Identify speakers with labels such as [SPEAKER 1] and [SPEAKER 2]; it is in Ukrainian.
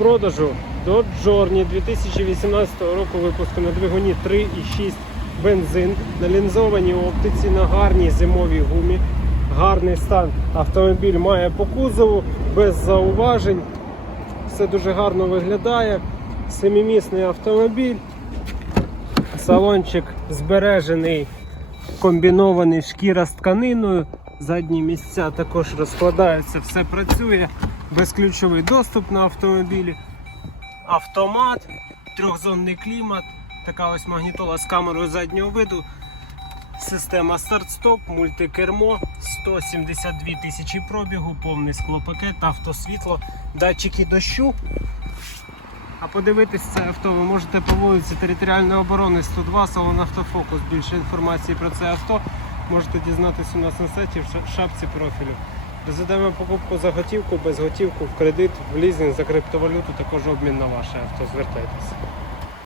[SPEAKER 1] продажу Dodge Journey 2018 року випуску на двигуні 3,6 бензин на лінзованій оптиці на гарній зимовій гумі. Гарний стан автомобіль має по кузову без зауважень. Все дуже гарно виглядає. Семимісний автомобіль. Салончик збережений, комбінований шкіра з тканиною. Задні місця також розкладаються, все працює. Безключовий доступ на автомобілі. Автомат, трьохзонний клімат, така ось магнітола з камерою заднього виду. Система старт-стоп, мультикермо, 172 тисячі пробігу, повний склопакет, автосвітло, датчики дощу. А подивитись це авто ви можете по вулиці Територіальної оборони 102, салон автофокус. Більше інформації про це авто можете дізнатися у нас на сайті в шапці профілю. Розглядаємо покупку за готівку, без готівку, в кредит, в лізинг, за криптовалюту, також обмін на ваше авто. Звертайтеся.